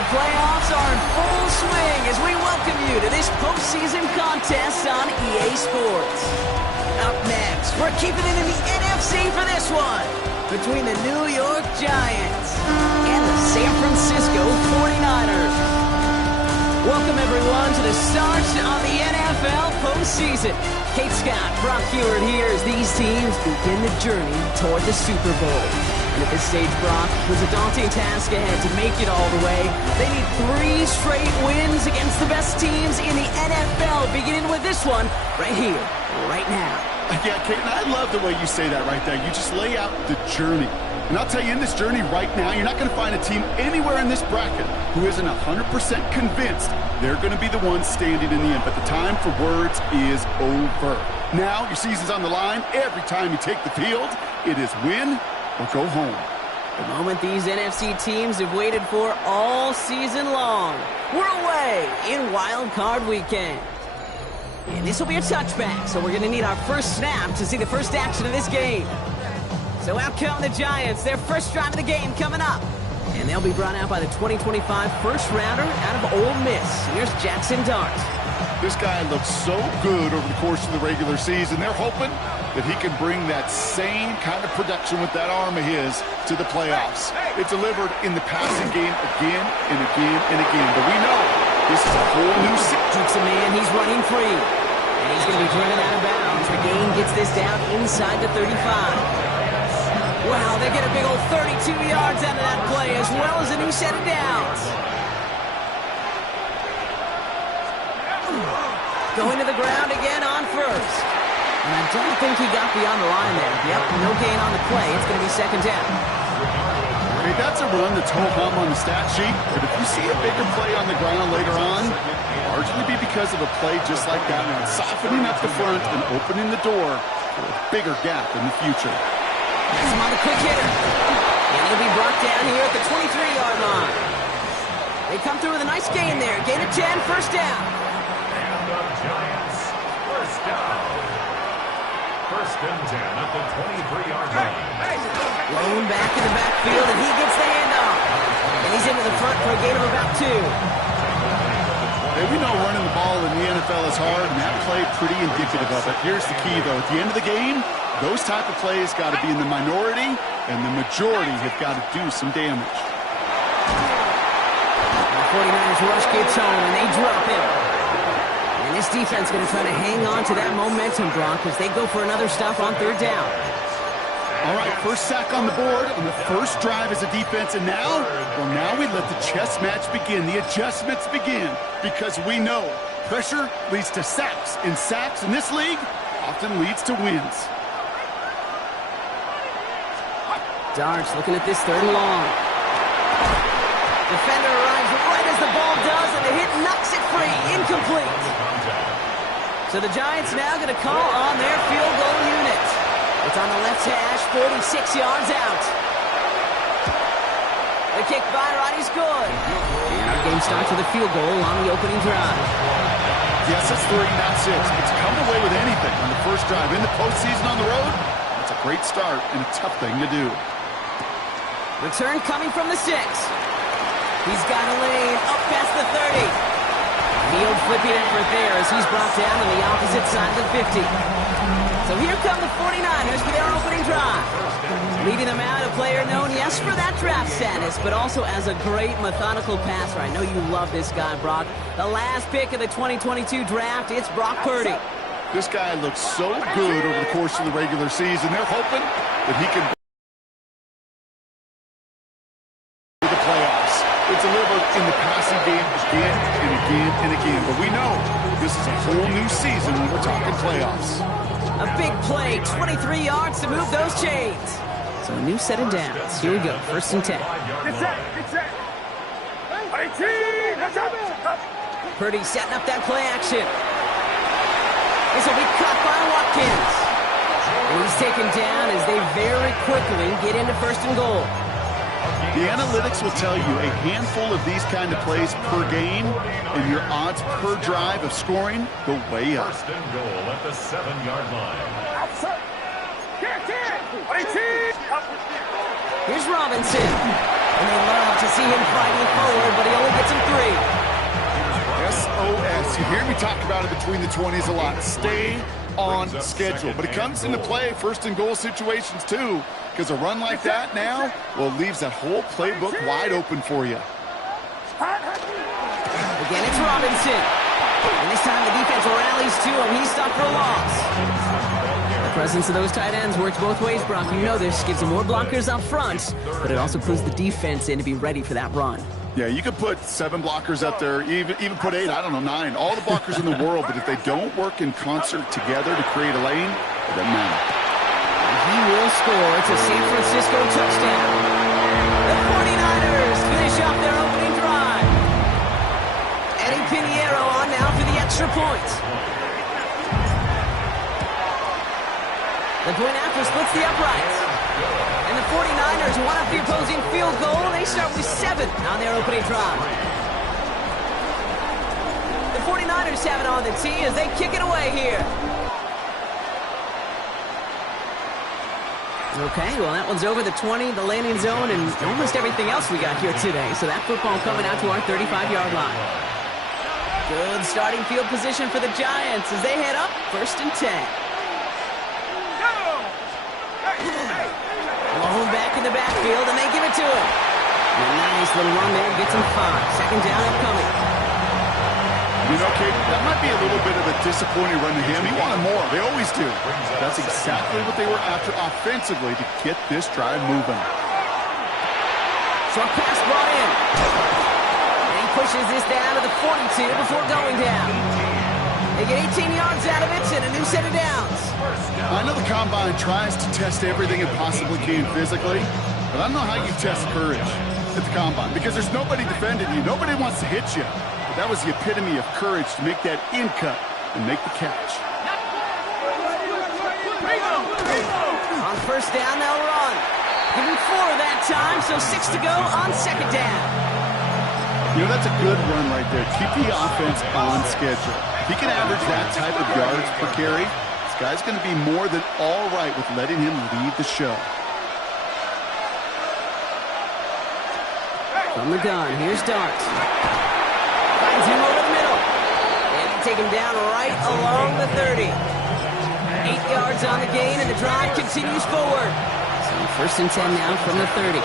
The playoffs are in full swing as we welcome you to this postseason contest on EA Sports. Up next, we're keeping it in the NFC for this one, between the New York Giants and the San Francisco 49ers. Welcome, everyone, to the start of the NFL postseason. Kate Scott, Brock Heward here as these teams begin the journey toward the Super Bowl. And at this stage, Brock, was a daunting task ahead to make it all the way. They need 3 straight wins against the best teams in the NFL, beginning with this one right here, right now. Yeah, Kate, and I love the way you say that right there. You just lay out the journey. And I'll tell you, in this journey right now, you're not going to find a team anywhere in this bracket who isn't 100% convinced they're going to be the ones standing in the end. But the time for words is over. Now, your season's on the line. Every time you take the field, it is win or go home. The moment these NFC teams have waited for all season long. We're away in Wild Card Weekend. And this will be a touchback, so we're going to need our first snap to see the first action of this game. So out come the Giants, their first drive of the game coming up. And they'll be brought out by the 2025 first rounder out of Ole Miss. Here's Jackson Dart. This guy looks so good over the course of the regular season. They're hoping that he can bring that same kind of production with that arm of his to the playoffs. It's delivered in the passing game again and again and again. But we know this is a whole new Dukes a man, he's running free. And he's going to be driven out of bounds. The gain gets this down inside the 35. Wow, they get a big old 32 yards out of that play, as well as a new set of downs. Going to the ground again on first. And I don't think he got beyond the line there. Yep, no gain on the play. It's going to be second down. Hey, that's a run that's ho-hum on the stat sheet, but if you see a bigger play on the ground later on, largely be because of a play just like that one, softening up the front and opening the door for a bigger gap in the future. That's him on the quick hitter. And he'll be brought down here at the 23-yard line. They come through with a nice gain there. Gain of 10, first down. And the Giants, first down. First and 10 at the 23-yard line. Blown back in the backfield, and he gets the handoff. And he's into the front for a gain of about 2. Hey, we know running the ball in the NFL is hard, and that play pretty indicative of it. Here's the key, though. At the end of the game, those type of plays got to be in the minority, and the majority have got to do some damage. The 49ers rush gets home, and they drop him. And this defense is going to try to hang on to that momentum, Brock, as they go for another stop on third down. All right, first sack on the board on the first drive as a defense, and now we let the chess match begin. The adjustments begin, because we know pressure leads to sacks, and sacks in this league often leads to wins. Darts looking at this third and long. Defender arrives right as the ball does, and the hit knocks it free. Incomplete. So the Giants now going to call on their field goal unit. It's on the left hash, 46 yards out. The kick by Roddy's good. And our game starts with a field goal on the opening drive. Yes, it's 3, not 6. But to come away with anything on the first drive in the postseason on the road, that's a great start and a tough thing to do. Return coming from the 6. He's got a lane up past the 30. Field flipping effort there as he's brought down on the opposite side of the 50. So here come the 49ers for their opening drive. Leading them out, a player known, yes, for that draft status, but also as a great methodical passer. I know you love this guy, Brock. The last pick of the 2022 draft, it's Brock Purdy. This guy looks so good over the course of the regular season. They're hoping that he can the playoffs. It's delivered in the passing game again and again and again. But we know this is a whole new season when we're talking playoffs. A big play, 23 yards to move those chains. So a new set of downs. Here we go, first and 10. Purdy setting up that play action. This will be caught by Watkins. And he's taken down as they very quickly get into first and goal. The analytics will tell you a handful of these kind of plays per game, and your odds per drive of scoring go way up. First and goal at the 7-yard line. Here's Robinson. And they love to see him fighting forward, but he only gets him 3. SOS. You hear me talk about it between the 20s a lot. Stay on schedule. But it comes into play first and goal situations too, because a run like that now, well, it leaves that whole playbook wide open for you. Again, it's Robinson. And this time the defense rallies to him. He's stopped for a loss. The presence of those tight ends works both ways, Brock. You know this. Gives them more blockers up front, but it also puts the defense in to be ready for that run. Yeah, you could put 7 blockers up there, even put 8, I don't know, 9. All the blockers in the world, but if they don't work in concert together to create a lane, it doesn't matter. He will score. It's a San Francisco touchdown. The 49ers finish off their opening drive. Eddie Pinheiro on now for the extra point. The point after splits the uprights. And the 49ers want up the opposing field goal. They start with 7 on their opening drive. The 49ers have it on the tee as they kick it away here. Okay, well, that one's over the 20, the landing zone, and almost everything else we got here today. So that football coming out to our 35-yard line. Good starting field position for the Giants as they head up 1st and 10. Malone back in the backfield, and they give it to him. A nice little run there, gets him 5. Second down upcoming. You know, Kate, that might be a little bit of a disappointing run to him. He wanted more. They always do. That's exactly what they were after offensively to get this drive moving. Short pass brought in. And he pushes this down to the 42 before going down. They get 18 yards out of it and a new set of downs. I know the Combine tries to test everything it possibly can physically, but I don't know how you test courage at the Combine because there's nobody defending you. Nobody wants to hit you. But that was the epitome of courage to make that in cut and make the catch. On 1st down, they'll run. Give him 4 that time, so 6 to go on 2nd down. You know, that's a good run right there. Keep the offense on schedule. If he can average that type of yards per carry, this guy's going to be more than all right with letting him lead the show. From the gun, here's Darts. Finds him over the middle. And he take him down right along the 30. 8 yards on the gain, and the drive continues forward. So 1st and 10 now from the 30.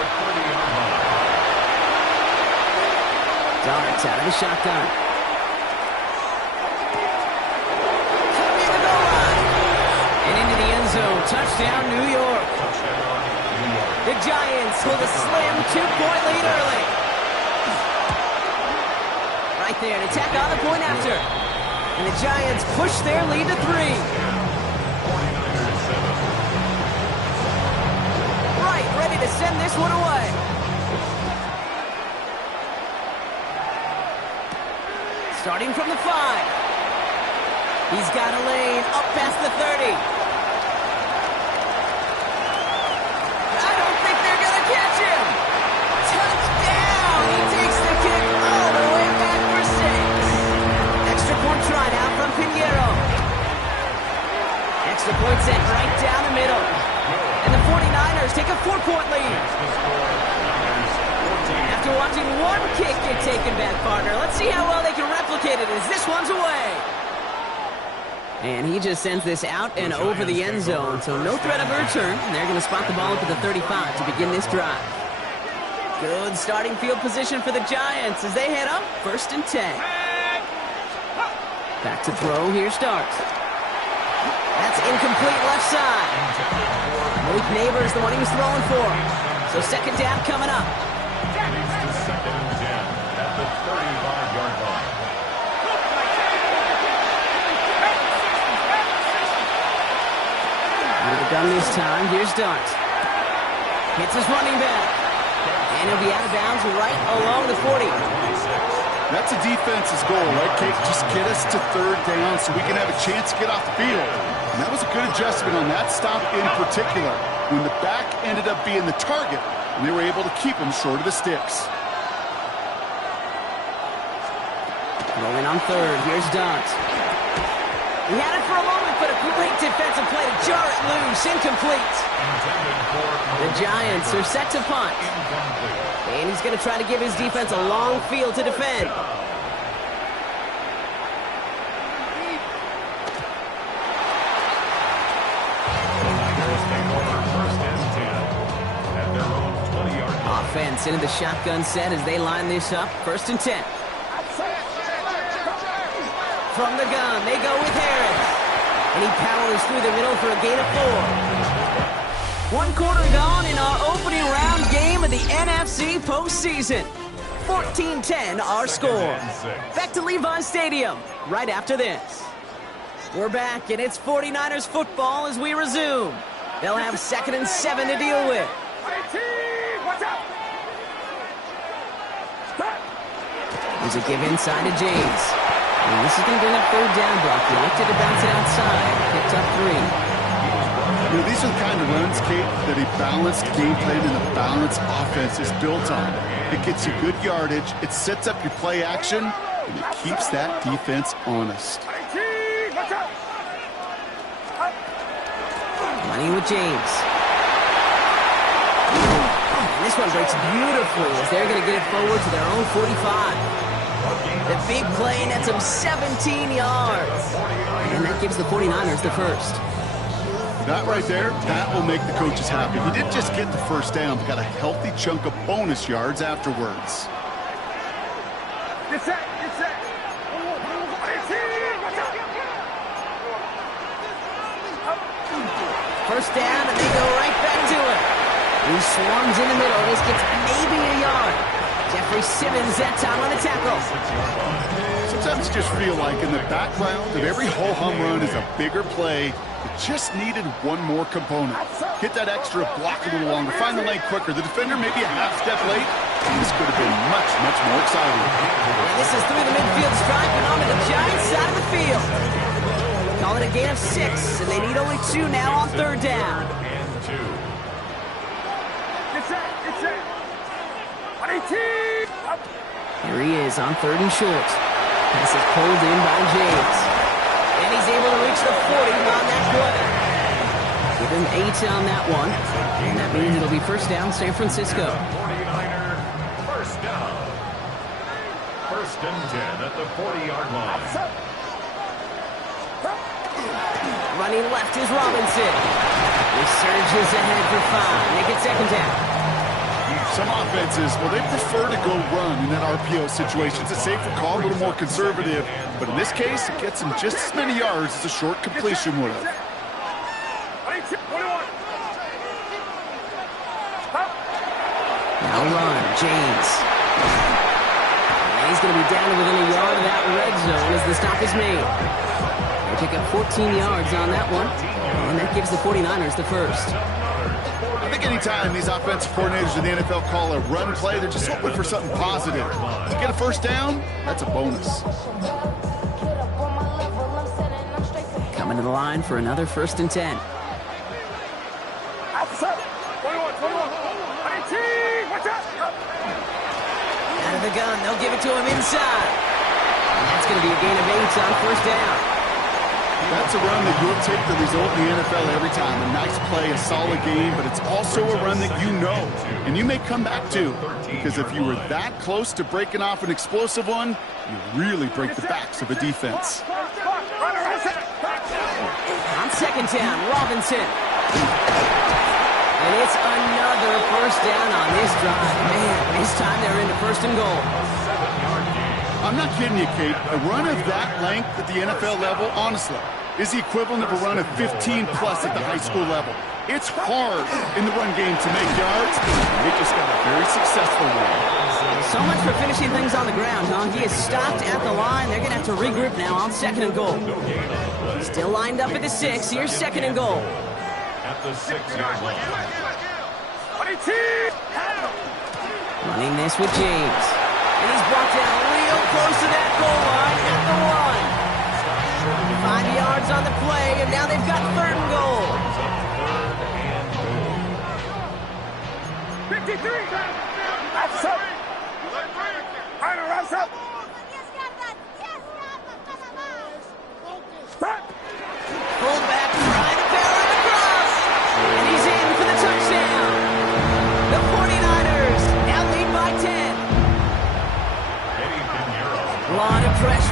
Darts out of the shotgun. Coming to the goal line. And into the end zone. Touchdown, New York. The Giants hold a slim 2-point lead early. Right there to tack on the point after. And the Giants push their lead to 3. Right, ready to send this one away. Starting from the 5. He's got a lane up past the 30. I don't think they're going to catch him. Touchdown! He takes the kick all the way back for 6. Extra point try now from Pinheiro. Extra point set right down the middle. And the 49ers take a 4-point lead. After watching one kick get taken back, partner, let's see how well they can replicate it as this one's away. And he just sends this out and over the end zone, so no threat of a return. And they're going to spot the ball up at the 35 to begin this drive. Good starting field position for the Giants as they head up 1st and 10. Back to throw, here starts. That's incomplete left side. Malik Neighbors, the one he was throwing for. So 2nd down coming up. It's 2nd and 10 at the 35-yard line. With the gun this time, here's Darts. Hits his running back. And he'll be out of bounds right along the 40. That's a defense's goal, right, Kate? Just get us to 3rd down so we can have a chance to get off the field. And that was a good adjustment on that stop in particular, when the back ended up being the target, and they were able to keep him short of the sticks. Rolling on 3rd, here's Darts. He had it for a moment, but a great defensive play to jar it loose. Incomplete. The Giants are set to punt. And he's going to try to give his defense a long field to defend. Offense into the shotgun set as they line this up. 1st and 10. From the gun, they go with Harris. And he powers through the middle for a gain of 4. 1 quarter gone in our opening round game of the NFC postseason. 14-10 our score. Back to Levi Stadium right after this. We're back, and it's 49ers football as we resume. They'll have 2nd and 7 to deal with. There's a give inside to James. And this is going to bring up 3rd down, Brock. He looked to bounce it outside. Picked up 3. You know, these are the kind of runs, Kate, that a balanced game plan and a balanced offense is built on. It gets you good yardage, it sets up your play action, and it keeps that defense honest. Money with James. And this one breaks beautifully as they're going to get it forward to their own 45. The big play nets him 17 yards. And that gives the 49ers the first. That right there, that will make the coaches happy. He didn't just get the first down, but got a healthy chunk of bonus yards afterwards. First down, and they go right back to it. He swarms in the middle. This gets maybe a yard. Jeffrey Simmons that time on the tackle. Sometimes you just feel like in the background of every ho-hum run is a bigger play. It just needed one more component. Hit that extra block a little longer. Find the lane quicker. The defender maybe a half step late. This could have been much, much more exciting. And this is through the midfield stripe and onto the Giants side of the field. Call it a gain of 6, and they need only 2 now on 3rd down. Here he is on 3rd and short. Pass is pulled in by James. And he's able to reach the 40 on that play. Give him 8 on that one. And that means it'll be 1st down, San Francisco. 49er, 1st down. 1st and 10 at the 40-yard line. Running left is Robinson. He surges ahead for 5. Make it 2nd down. Some offenses, well, they prefer to go run in that RPO situation. It's a safer call, a little more conservative. But in this case, it gets them just as many yards as a short completion would have. Now run, James. And he's going to be down to within a yard of that red zone as the stop is made. They pick up 14 yards on that one. And that gives the 49ers the first. I think anytime these offensive coordinators in the NFL call a run play, they're just hoping for something positive. To get a 1st down, that's a bonus. Coming to the line for another 1st and 10. Out of the gun, they'll give it to him inside. And that's going to be a gain of 8 on 1st down. That's a run that you'll take the result in the NFL every time. A nice play, a solid game, but it's also a run that you know, and you may come back to. Because if you were that close to breaking off an explosive one, you really break the backs of a defense. On 2nd down, Robinson. And it's another 1st down on this drive. Man, this time they're into 1st and goal. I'm not kidding you, Kate. A run of that length at the NFL level, honestly, is the equivalent of a run of 15-plus at the high school level. It's hard in the run game to make yards. They just got a very successful one. So much for finishing things on the ground, huh? He is stopped at the line. They're going to have to regroup now on 2nd and goal. Still lined up at the 6. Here's 2nd and goal. At the 6-yard line. Running this with James. And he's brought down real close to that goal line at the 1. 5 yards on the play, and now they've got 3rd and goal. 53. That's up. That's up. Fullback trying to barrel it across. And he's in for the touchdown. The 49ers now lead by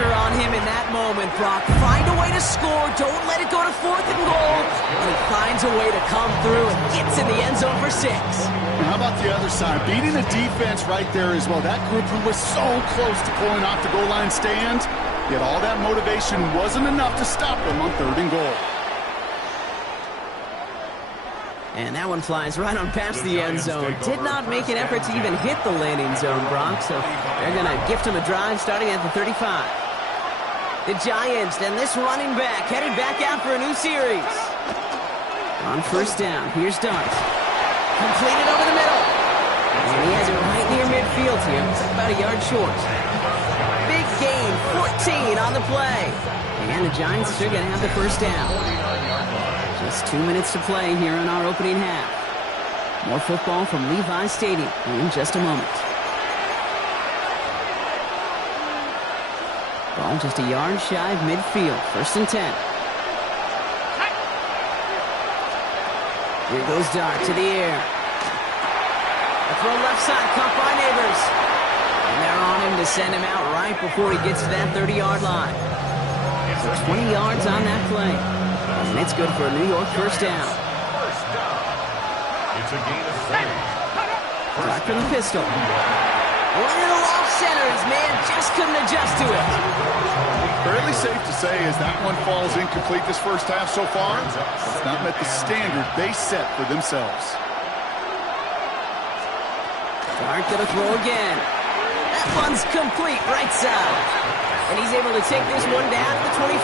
pressure on him in that moment, Brock. Find a way to score. Don't let it go to 4th and goal. And he finds a way to come through and gets in the end zone for 6. And how about the other side? Beating the defense right there as well. That group who was so close to pulling off the goal line stand, yet all that motivation wasn't enough to stop them on 3rd and goal. And that one flies right on past the end zone. Did not make an effort to even hit the landing zone, Brock. So they're going to gift him a drive starting at the 35. The Giants, and this running back, headed back out for a new series. On 1st down, here's Dart. Completed over the middle. And he has it right near midfield here. It's about a yard short. Big gain, 14 on the play. And the Giants are going to have the 1st down. Just 2 minutes to play here in our opening half. More football from Levi's Stadium in just a moment. Ball just a yard shy of midfield. 1st and 10. Here goes Dart to the air. A throw left side, caught by Neighbors. And they're on him to send him out right before he gets to that 30-yard line. So 20 yards on that play. And it's good for a New York 1st down. It's a gain of 3. Dart from the pistol. A little off center. His man just couldn't adjust to it. Fairly safe to say as that one falls incomplete this first half so far, it's not met the standard they set for themselves. Dart gonna throw again. That one's complete right side. And he's able to take this one down to the 25.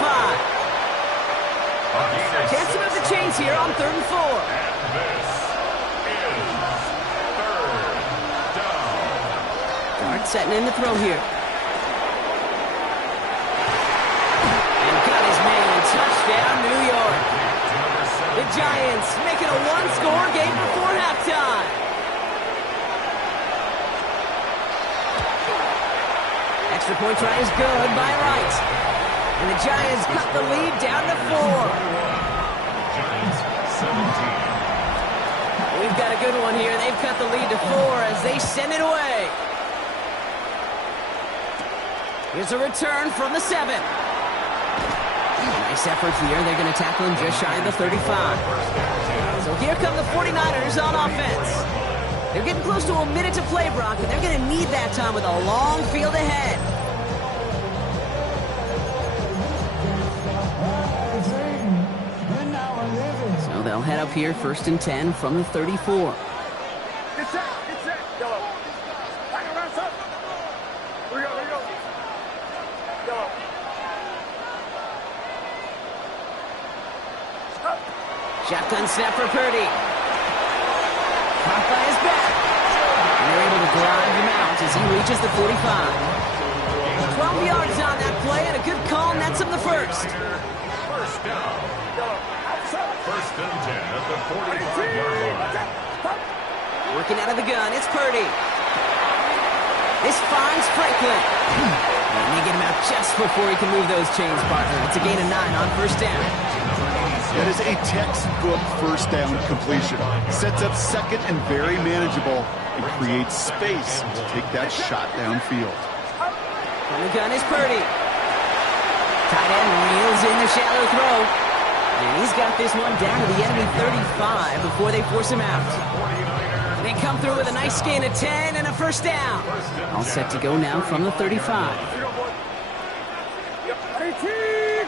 Chance to move the chains here on 3rd and 4. And this is 3rd down. Dart setting in the throw here. And got his man. Touchdown, New York. The Giants making a one-score game before halftime. Extra point try is good by Wright. And the Giants cut the lead down to 4. Giants 17. We've got a good one here. They've cut the lead to 4 as they send it away. Here's a return from the 7. Nice effort here. They're going to tackle him just shy of the 35. So here come the 49ers on offense. They're getting close to a minute to play, Brock, and they're going to need that time with a long field ahead. So they'll head up here 1st and 10 from the 34. Get set, yellow. Back around, son. Here we go. Yellow. Shotgun snap for Purdy. Caught by his back. And they're able to drive him out as he reaches the 45. 12 yards on that play and a good call nets him the 1st. 1st down. 1st and 10 at the 45-yard line. Working out of the gun, it's Purdy. This finds Franklin. And they get him out just before he can move those chains, partner. It's a gain of 9 on 1st down. That is a textbook 1st down completion. Sets up 2nd and very manageable and creates space to take that shot downfield. From the gun is Purdy. Tight end reels in the shallow throw. And he's got this one down to the enemy 35 before they force him out. And they come through with a nice gain of 10 and a 1st down. All set to go now from the 35.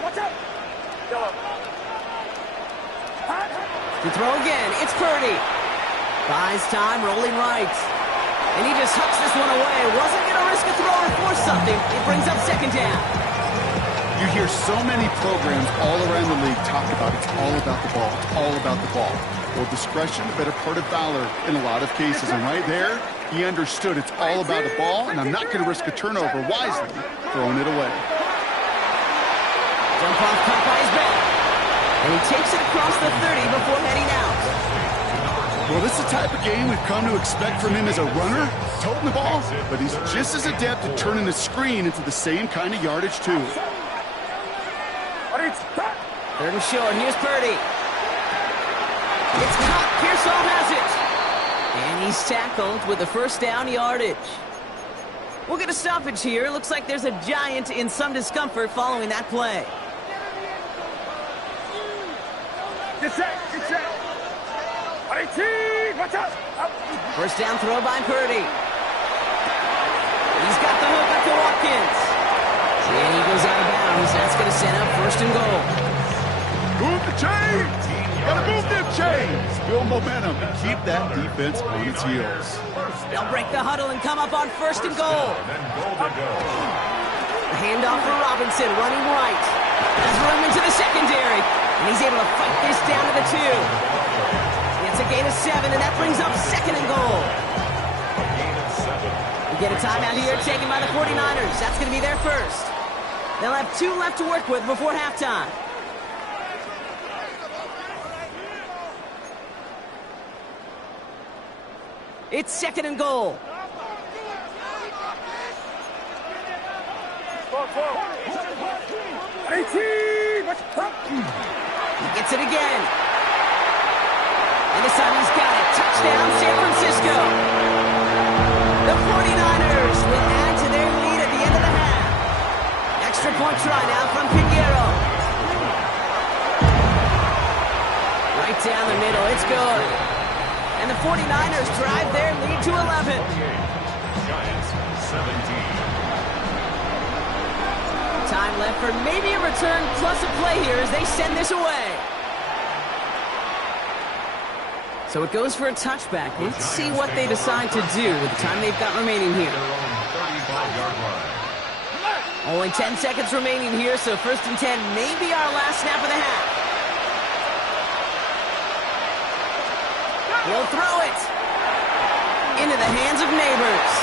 Watch out. To throw again, it's Purdy. Buys time, rolling right. And he just hucks this one away. Wasn't going to risk a throw or force something. It brings up 2nd down. You hear so many programs all around the league talk about it's all about the ball. It's all about the ball. Well, discretion, the better part of valor in a lot of cases. And right there, he understood it's all about the ball, and I'm not going to risk a turnover wisely, throwing it away. Jump off, caught by his back. And he takes it across the 30 before heading out. Well, this is the type of game we've come to expect from him as a runner, toting the ball, but he's just as adept at turning the screen into the same kind of yardage, too. 3rd and short, here's Purdy. It's caught, Pearsall has it. And he's tackled with the 1st down yardage. We'll get a stoppage here. Looks like there's a Giant in some discomfort following that play. Get set, get set. 18, watch out. First down throw by Purdy. He's got the hook up to Watkins. And he goes out of bounds. That's going to set up first and goal. Move the chains. Gotta move them chains. Build momentum and keep that defense on its heels. They'll break the huddle and come up on first and goal. Handoff for Robinson, running right. Has room into the secondary. And he's able to fight this down to the 2. It's a gain of 7, and that brings up second and goal. We get a timeout here taken by the 49ers. That's going to be their first. They'll have 2 left to work with before halftime. It's second and goal. 18, watch out. He gets it again. And this time he's got it. Touchdown, San Francisco. The 49ers will add to their lead at the end of the half. Extra point try now from Pinheiro. Right down the middle. It's good. And the 49ers drive their lead to 11. Giants 17. Time left for maybe a return plus a play here as they send this away. So it goes for a touchback. Let's see what they decide to do with the time they've got remaining here. Only 10 seconds remaining here, so first and 10 may be our last snap of the half. He'll throw it into the hands of Neighbors.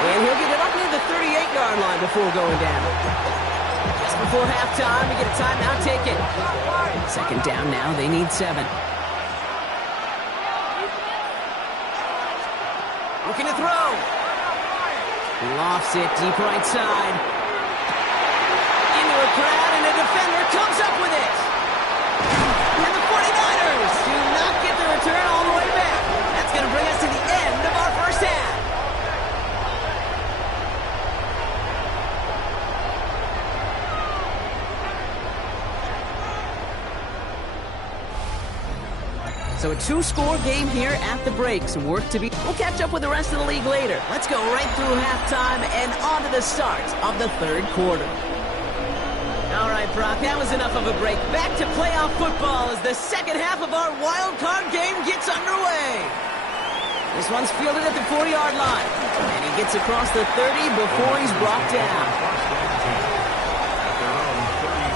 And he'll get it up near the 38-yard line before going down. Just before halftime, we get a timeout taken. Second down now, they need 7. Looking to throw. Lofts it deep right side. Into a crowd, and a defender comes up with it. And the 49ers do not get the return all the way back. That's going to bring us to the end of our first half. So a 2-score game here at the break. Some work to be. We'll catch up with the rest of the league later. Let's go right through halftime and on to the start of the third quarter. All right, Brock, that was enough of a break. Back to playoff football as the second half of our wild card game gets underway. This one's fielded at the 40-yard line. And he gets across the 30 before he's brought down.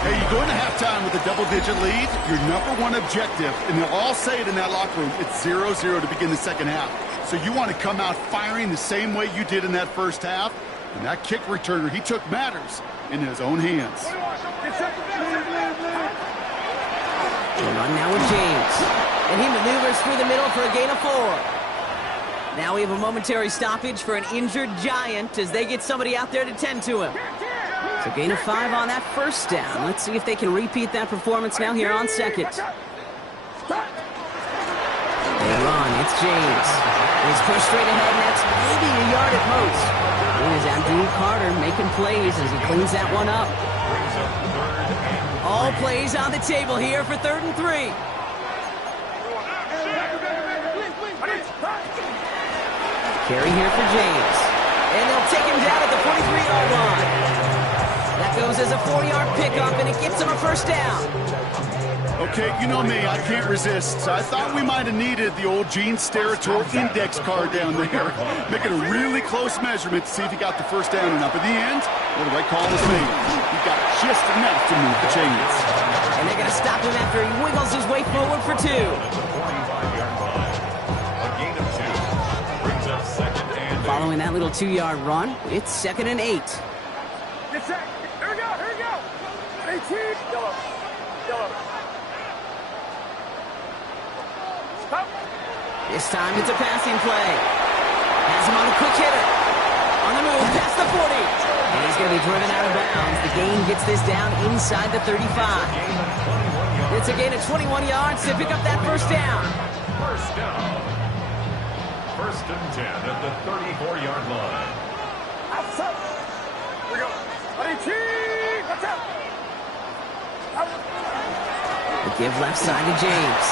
Hey, you go into halftime with a double-digit lead, your number one objective, and they'll all say it in that locker room, it's 0-0 to begin the second half. So you want to come out firing the same way you did in that first half. And that kick returner, he took matters in his own hands. They run now with James. And he maneuvers through the middle for a gain of 4. Now we have a momentary stoppage for an injured Giant as they get somebody out there to tend to him. So gain of 5 on that first down. Let's see if they can repeat that performance now here on second. They run. It's James. He's pushed straight ahead, and that's maybe a yard at most. It is Abdul Carter making plays as he cleans that one up. All plays on the table here for 3rd and 3. Carry here for James. And they'll take him down at the 43-yard line. That goes as a 4-yard pickup, and it gets him a first down. Okay, you know me, I can't resist. So I thought we might have needed the old Gene Steratore index card down there. Making a really close measurement to see if he got the first down or not. But in the end, well, the right call was made. He got just enough to move the chains. And they're going to stop him after he wiggles his way forward for 2. A gain of 2 brings up second and 8. Following that little 2-yard run, it's 2nd and 8. Get set. Here we go, here we go. 18, yellow. Stop. This time it's a passing play. Has him on a quick hitter. On the move, past the 40. And he's going to be driven out of bounds. The gain gets this down inside the 35. It's a gain of 21 yards to pick up that first down. First down. 1st and 10 at the 34-yard line. Here we go. Watch out. The give left side to James.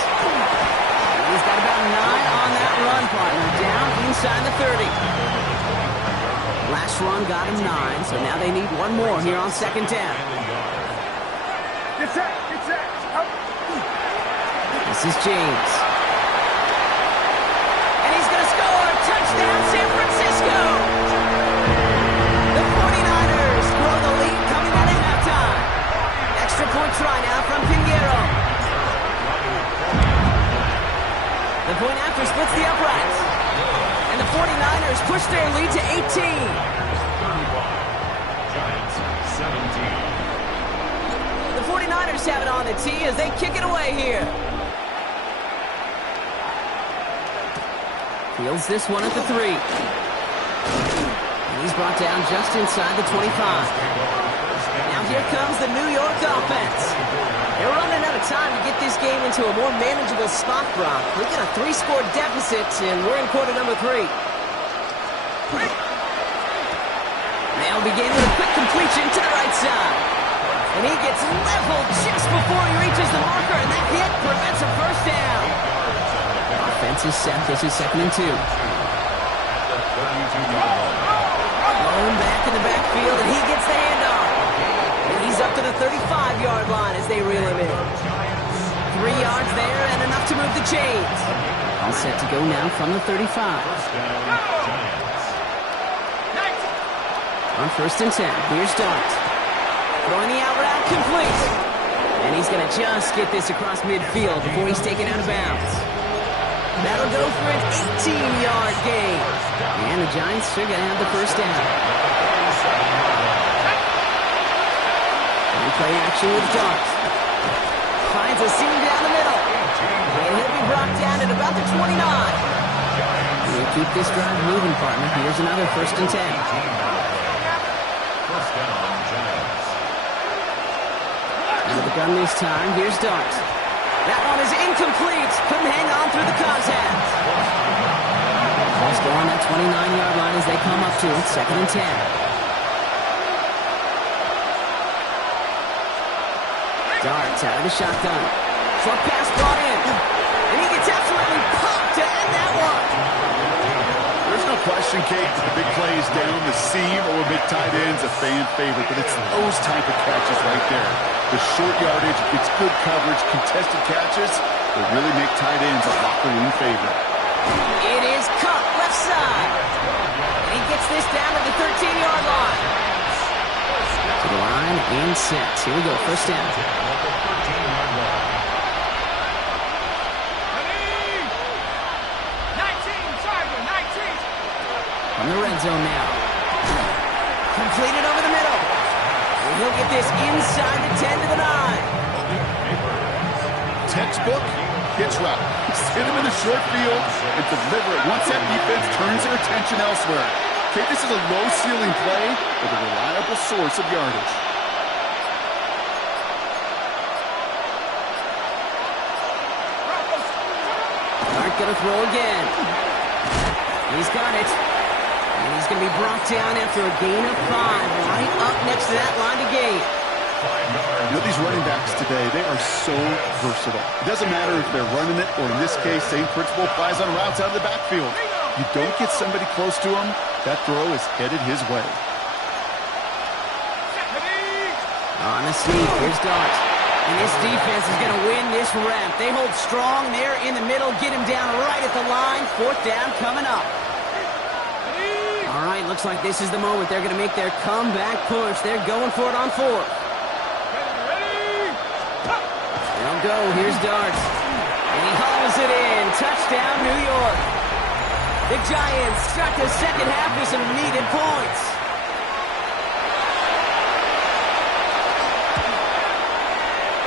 He's got about 9 on that run, partner. Down inside the 30. Last run got him 9, so now they need one more here on second down. Get set. This is James. And he's going to score. Touchdown, San Francisco. The 49ers grow the lead coming out at halftime. Extra point try now from Pinheiro. The point after splits the uprights. And the 49ers push their lead to 18. 31. Giants 17. The 49ers have it on the tee as they kick it away here. Fields this one at the 3. And he's brought down just inside the 25. Now here comes the New York offense. They're running out of time to get this game into a more manageable spot, Brock. We get a 3-score deficit, and we're in quarter number 3. They'll begin with a quick completion to the right side. And he gets leveled just before he reaches the marker, and that hit prevents a first down. Offense is set. This is 2nd and 2. Blown back in the backfield, and he gets the handoff. And he's up to the 35-yard line as they reel him in. 3 yards there and enough to move the chains. All set to go now from the 35. On 1st and 10, here's Dart. Throwing the out route complete. And he's going to just get this across midfield before he's taken out of bounds. That'll go for an 18-yard gain. And the Giants are going to have the first down. Play action with Dart. Finds a seam down the middle. And he'll be brought down at about the 29. We'll keep this drive moving, partner. Here's another 1st and 10. First down, Giants. Out of the gun this time. Here's Dart. That one is incomplete. Couldn't hang on through the contact. Let's go on that 29-yard line as they come up to it. 2nd and 10. Darts out of the shotgun. Short pass brought in. And he gets absolutely pumped to end that one. There's no question, Kate, the big plays down the seam or big tight ends, a fan favorite, but it's those type of catches right there. The short yardage, gets good coverage, contested catches, they really make tight ends a locker room favorite. It is cut left side. And he gets this down to the 13-yard line. To the line and set. Here we go, first down. From the red zone now. Completed over the middle. And he'll get this inside the 10 to the 9. Textbook hitch route. Hit him in the short field and deliver it once that defense turns their attention elsewhere. Okay, this is a low-ceiling play with a reliable source of yardage. Dart gonna throw again. He's got it. And he's going to be brought down after a gain of 5, right up next to that line to gain. You know, these running backs today, they are so versatile. It doesn't matter if they're running it or, in this case, same principle applies on routes out of the backfield. You don't get somebody close to him, that throw is headed his way. On the sneak, here's Dart. And this defense is going to win this rep. They hold strong there in the middle, get him down right at the line. 4th down coming up. All right, looks like this is the moment. They're going to make their comeback push. They're going for it on 4th. They'll go. Here's Dart. And he hauls it in. Touchdown, New York. The Giants start the second half with some needed points.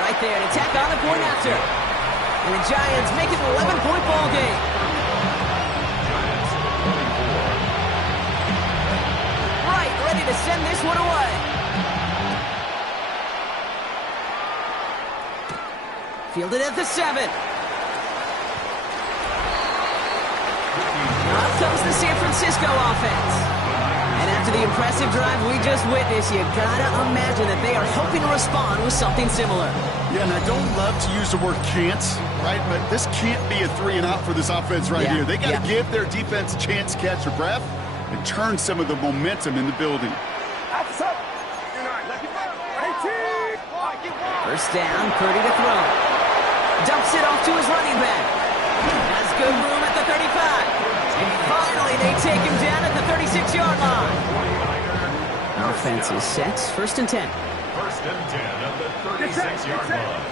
Right there, an attack on the point after. And the Giants make it an 11-point ball game. Ready to send this one away. Fielded at the 7. Now up comes the San Francisco offense. And after the impressive drive we just witnessed, you gotta imagine that they are hoping to respond with something similar. Yeah, and I don't love to use the word can't, right? But this can't be a 3-and-out for this offense right here. They got to give their defense a chance to catch their breath and turn some of the momentum in the building. First down, Purdy to throw. Dumps it off to his running back. Has good room at the 35. And finally, they take him down at the 36-yard line. Offense is set. First and 10. First and 10 at the 36-yard line.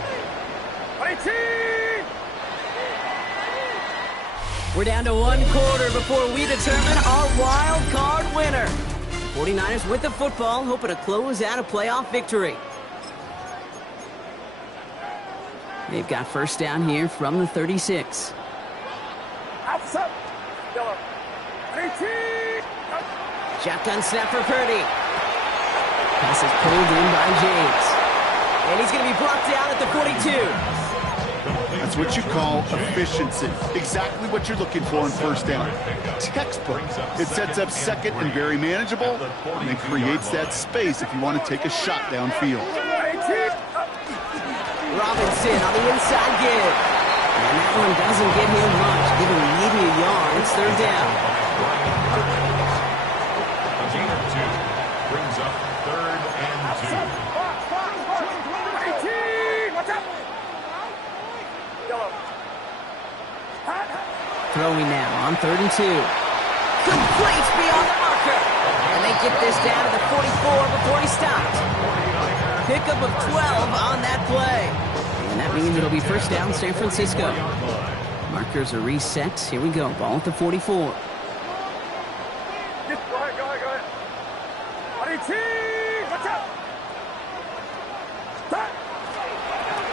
We're down to one quarter before we determine our wild card winner. 49ers with the football, hoping to close out a playoff victory. They've got first down here from the 36. Shotgun snap for Purdy. Pass is pulled in by James. And he's going to be blocked down at the 42. That's what you call efficiency. Exactly what you're looking for in first down. Textbook. It sets up second and very manageable, and it creates that space if you want to take a shot downfield. Robinson on the inside give. And that one doesn't get him much. Give him maybe a yard. It's third down. A gain of 2 brings up third and 2. Throwing now on third and 2. Complete beyond the marker. And they get this down to the 44 before he stopped. Pickup of 12 on that play. And that means it'll be first down San Francisco. Markers are reset. Here we go. Ball at the 44.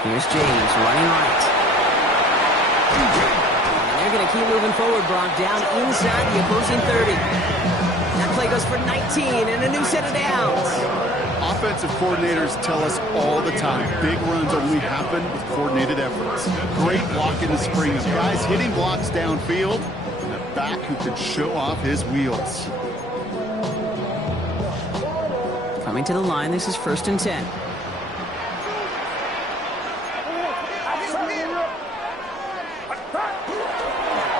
Here's James running right. And they're going to keep moving forward, Brock, down inside the opposing 30. That play goes for 19 and a new set of downs. Offensive coordinators tell us all the time, big runs only happen with coordinated efforts. Great block in the spring of guys hitting blocks downfield, and a back who can show off his wheels. Coming to the line, this is first and 10.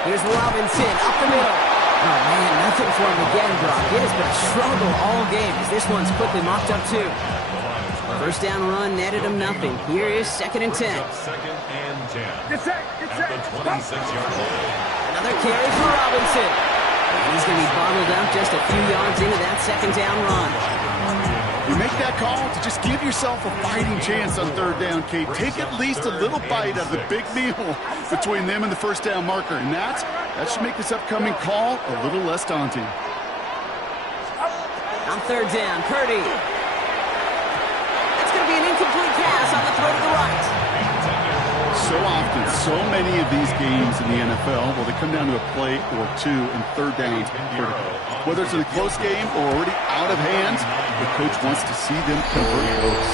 Here's Robinson up the middle. Oh, man, nothing for him again, Brock. It has been a struggle all game as this one's quickly mocked up, too. First down run netted him nothing. Here is second and 10. Second and 10. At the 26-yard line. Another carry for Robinson. And he's going to be bottled up just a few yards into that second down run. You make that call to just give yourself a fighting chance on third down, Kate. Take at least a little bite of the big meal between them and the first down marker. And that should make this upcoming call a little less daunting. On third down, Purdy. That's going to be an incomplete pass on the throw to the right. So often, so many of these games in the NFL, well, they come down to a play or two, and third downs critical. Whether it's in a close game or already out of hand, the coach wants to see them convert those.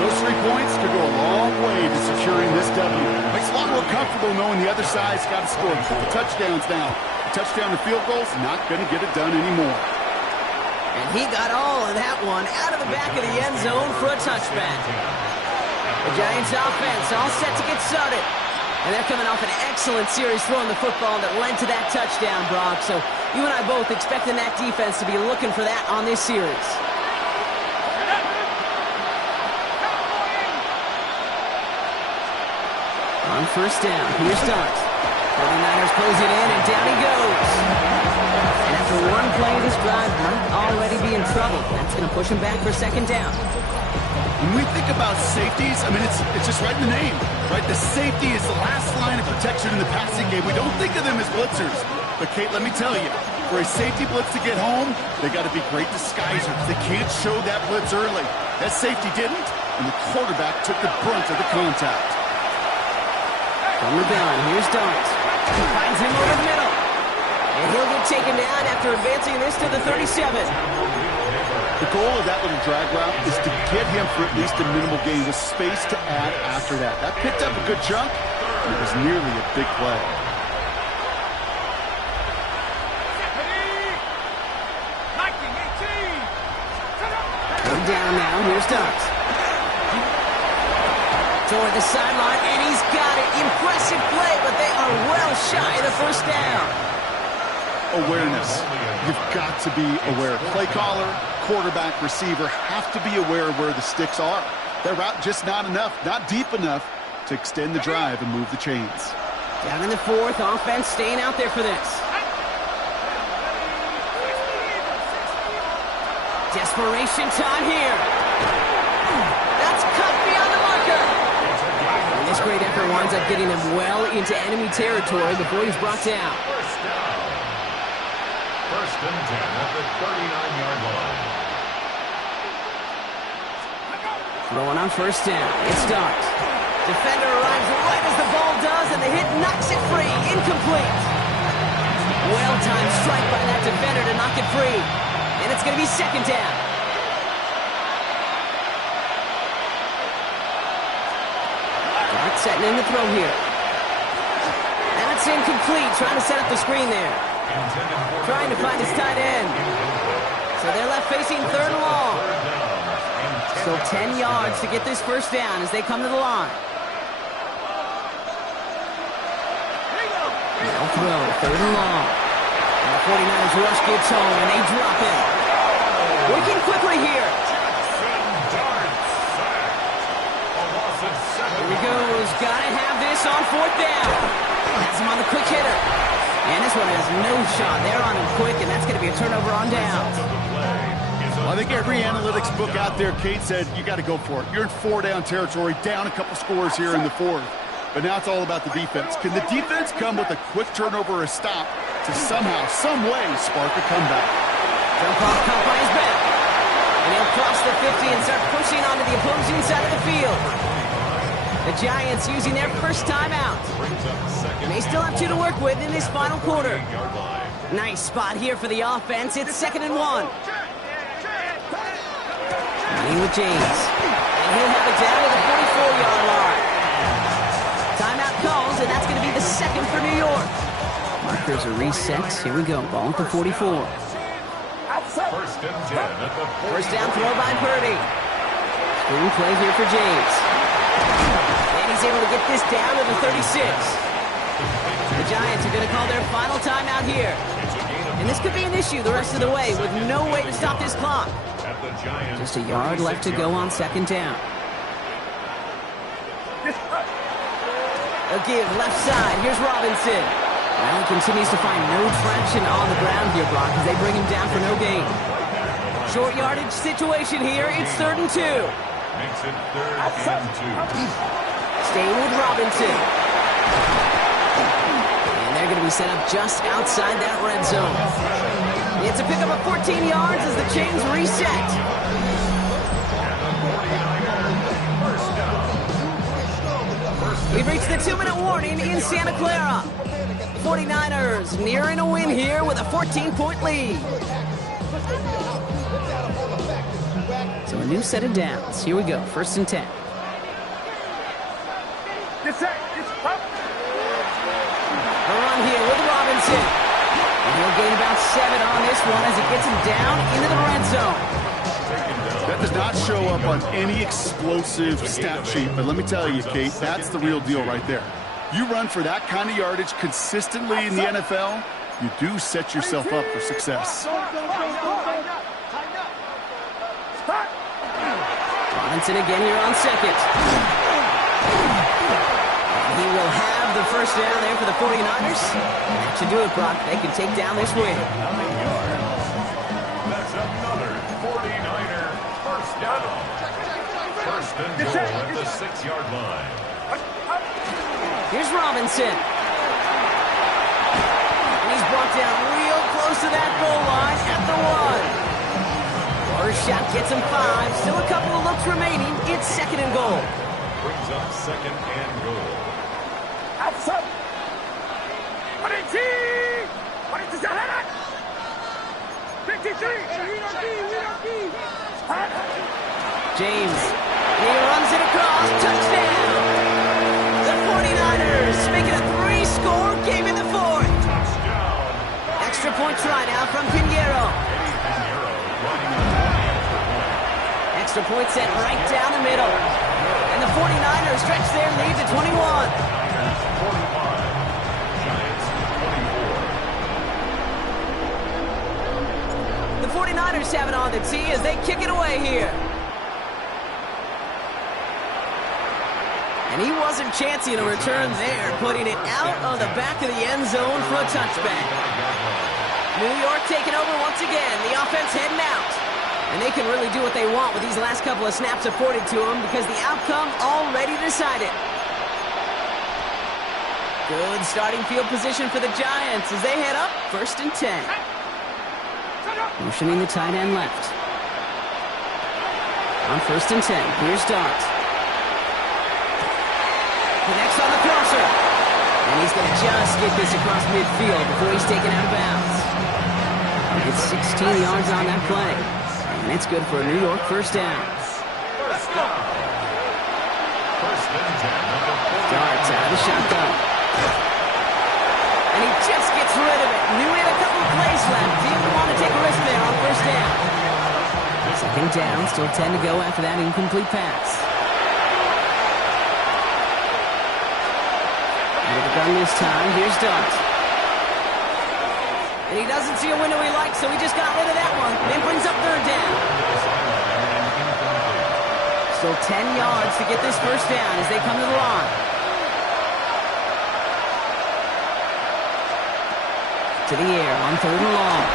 Those 3 points could go a long way to securing this W. Makes it a lot more comfortable knowing the other side's got to score. The touchdowns now. A touchdown and field goals, not going to get it done anymore. And he got all of that one out of the back of the end zone for a touchback. The Giants offense all set to get started. And they're coming off an excellent series throwing the football that led to that touchdown, Brock. So you and I both expecting that defense to be looking for that on this series. On first down, here's Dart. 49ers close it in, and down he goes. And after one play, this drive might already be in trouble. That's going to push him back for second down. When we think about safeties, I mean, it's just right in the name, right? The safety is the last line of protection in the passing game. We don't think of them as blitzers. But, Kate, let me tell you, for a safety blitz to get home, they got to be great disguisers. They can't show that blitz early. That safety didn't, and the quarterback took the brunt of the contact. From the gun, here's Dart. He finds him over the middle. And he'll get taken down after advancing this to the 37. The goal of that little drag route is to get him for at least a minimal gain with space to add after that. That picked up a good chunk, and it was nearly a big play. down now. Here's Dux. Toward the sideline, and he's got it. Impressive play, but they are well shy of the first down. Awareness. You've got to be aware. Play caller, quarterback, receiver have to be aware of where the sticks are. Their route just not enough, not deep enough to extend the drive and move the chains. Down in the fourth, offense staying out there for this. Desperation time here. That's cut beyond the marker. And this great effort winds up getting him well into enemy territory before he's brought down. First and 10 at the 39-yard line. Throwing on first down. It's Dux. Defender arrives right as the ball does, and the hit knocks it free. Incomplete. Well-timed strike by that defender to knock it free. And it's going to be second down. Dart setting in the throw here. That's incomplete. Trying to set up the screen there. Trying to find his tight end. So they're left facing third and long. Still 10 yards to get this first down as they come to the line. Now throw, third and long. And the 49ers rush gets home, and they drop it. Working quickly here. Here he goes. Got to have this on fourth down. Has him on the quick hitter. And this one has no shot. They're on him quick, and that's going to be a turnover on downs. I think every analytics book out there, Kate said, you got to go for it. You're in four-down territory, down a couple scores here in the fourth. But now it's all about the defense. Can the defense come with a quick turnover or a stop to somehow, some way, spark a comeback? Jump off caught by his back. And he'll cross the 50 and start pushing onto the opposing side of the field. The Giants using their first timeout. And they still have 2 to work with in this final quarter. Nice spot here for the offense. It's 2nd and 1. Running with James. And he'll have it down to the 44-yard line. Timeout calls, and that's going to be the second for New York. Markers are reset. Here we go. Ball at the 44. First and 10 at the 40. First down throw by Purdy. Screen play here for James. And he's able to get this down to the 36. The Giants are going to call their final timeout here. And this could be an issue the rest of the way with no way to stop this clock. Just a yard left to go on second down. A give left side. Here's Robinson. Well, he continues to find no traction on the ground here, Brock, as they bring him down for no gain. Short yardage situation here. It's 3rd and 2. Makes it 3rd and 2. Staying with Robinson. And they're going to be set up just outside that red zone. It's a pickup of 14 yards as the chains reset. We've reached the 2-minute warning in Santa Clara. 49ers nearing a win here with a 14-point lead. So a new set of downs. Here we go. 1st and 10. A run here with Robinson. And he'll gain about 7 on this one as he gets him down into the red zone. That does not show up on any explosive stat sheet, but let me tell you, Kate, that's the real deal right there. You run for that kind of yardage consistently in the NFL, you do set yourself up for success. Robinson again here on second. And he will have the first down there for the 49ers. That should do it, Brock. They can take down this win. That's another 49er first down. First and goal at the 6-yard line. Here's Robinson. And he's brought down real close to that goal line at the 1. First shot gets him 5. Still a couple of looks remaining. It's 2nd and goal. Brings up 2nd and goal. Outside. James. And he runs it across. Touchdown. The 49ers make it a 3-score game in the 4th. Touchdown. Extra point try now from Pinheiro. extra point sent right down the middle. And the 49ers stretch their lead to 21. 41. Giants 24. The 49ers have it on the tee as they kick it away here. And he wasn't chancing a return there, putting it out of the back of the end zone for a touchback. New York taking over once again. The offense heading out. And they can really do what they want with these last couple of snaps afforded to them because the outcome already decided. Good starting field position for the Giants as they head up 1st and 10. Motioning the tight end left. On 1st and 10, here's Dart. Connects on the crosser. And he's going to just get this across midfield before he's taken out of bounds. It's 16 yards on that play. And it's good for a New York first down. First down. First and 10. Darts out of the shotgun. And he just gets rid of it. Knew he had a couple of plays left. Didn't want to take a risk there on first down. Second down, still 10 to go after that incomplete pass. Out of the gun this time, here's Dart. And he doesn't see a window he likes, so he just got rid of that one. Then brings up third down. Still 10 yards to get this first down as they come to the line. To the air on 3rd and long.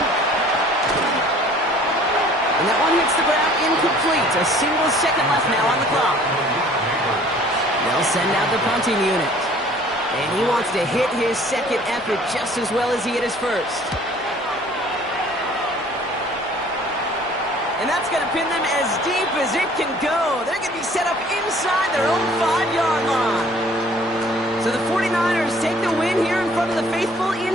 And that one hits the ground incomplete. A single second left now on the clock. They'll send out the punting unit. And he wants to hit his second effort just as well as he hit his first. And that's going to pin them as deep as it can go. They're going to be set up inside their own 5-yard line. So the 49ers take the win here in front of the faithful inside.